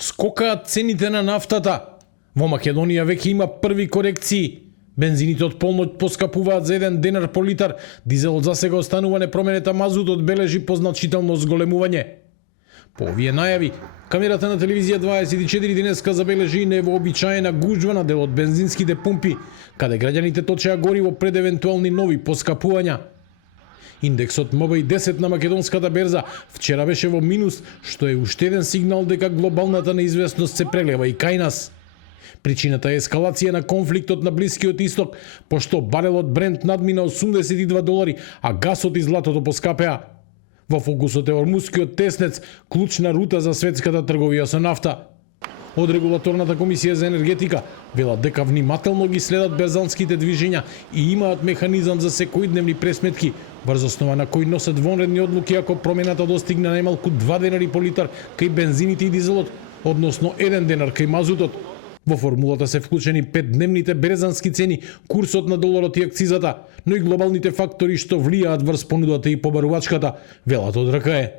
Скокаат цените на нафтата. Во Македонија веќе има први корекции. Бензините од полноќ поскапуваат за 1 денар по литар, дизелот засега останува непроменета, мазутот бележи позначително зголемување. По овие најави, камерата на телевизија 24 денеска забележи невообичаена гужва на дел од бензинските пумпи, каде граѓаните точеа гориво пред евентуални нови поскапувања. Индексот МБИ 10 на македонската берза вчера беше во минус, што е уште еден сигнал дека глобалната неизвестност се прелева и кај нас. Причината е ескалација на конфликтот на Блискиот исток, пошто барелот Брент надмина $82, а гасот и златото поскапеа. Во фокусот е Ормускиот теснец, клучна рута за светската трговија со нафта. Од Регулаторната комисија за енергетика велат дека внимателно ги следат берзанските движења и имаат механизам за секојдневни пресметки, врз основа на кои носат вонредни одлуки ако промената достигне најмалку 2 денари по литар кај бензините и дизелот, односно 1 денар кај мазутот. Во формулата се вклучени 5-дневните берзански цени, курсот на доларот и акцизата, но и глобалните фактори што влијаат врз понудата и побарувачката, велат од РКЕ.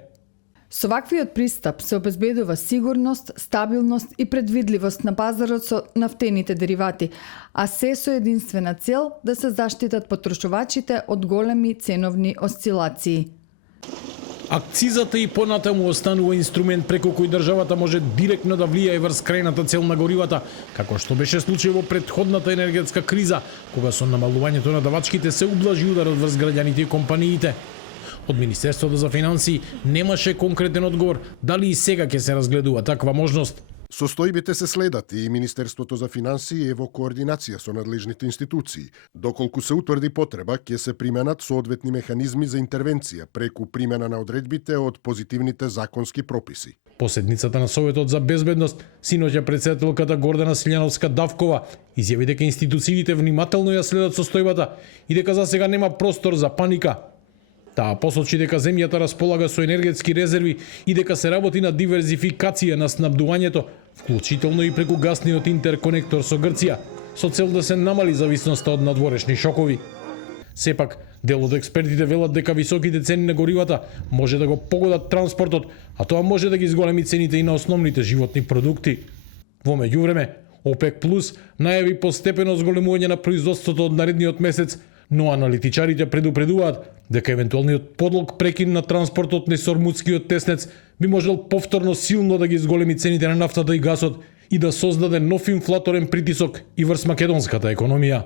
Со ваквиот пристап се обезбедува сигурност, стабилност и предвидливост на пазарот со нафтените деривати, а се со единствена цел да се заштитат потрошувачите од големи ценовни осцилации. Акцизата и понатаму останува инструмент преку кој државата може директно да влијае врз крајната цел на горивата, како што беше случај во претходната енергетска криза, кога со намалувањето на давачките се ублажи ударот врз граѓаните и компаниите. Од Министерството за финансии немаше конкретен одговор дали и сега ќе се разгледува таква можност. Состојбите се следат и Министерството за финансии е во координација со надлежните институции. Доколку се утврди потреба, ќе се применат соодветни механизми за интервенција преку примена на одредбите од позитивните законски прописи. По седницата на Советот за безбедност, синоќа претседателката Гордана Силјановска-Давкова изјави дека институциите внимателно ја следат состојбата и дека за сега нема простор за паника. Таа посочи дека земјата располага со енергетски резерви и дека се работи на диверзификација на снабдувањето, вклучително и преку гасниот интерконектор со Грција, со цел да се намали зависноста од надворешни шокови. Сепак, дел од експертите велат дека високите цени на горивата може да го погодат транспортот, а тоа може да ги зголеми цените и на основните животни продукти. Во меѓувреме, ОПЕК Плюс најави постепено зголемување на производството од наредниот месец, но аналитичарите предупредуваат дека евентуалниот подлог прекин на транспортот низ Ормускиот теснец би можел повторно силно да ги зголеми цените на нафтата и гасот и да создаде нов инфлаторен притисок и врз македонската економија.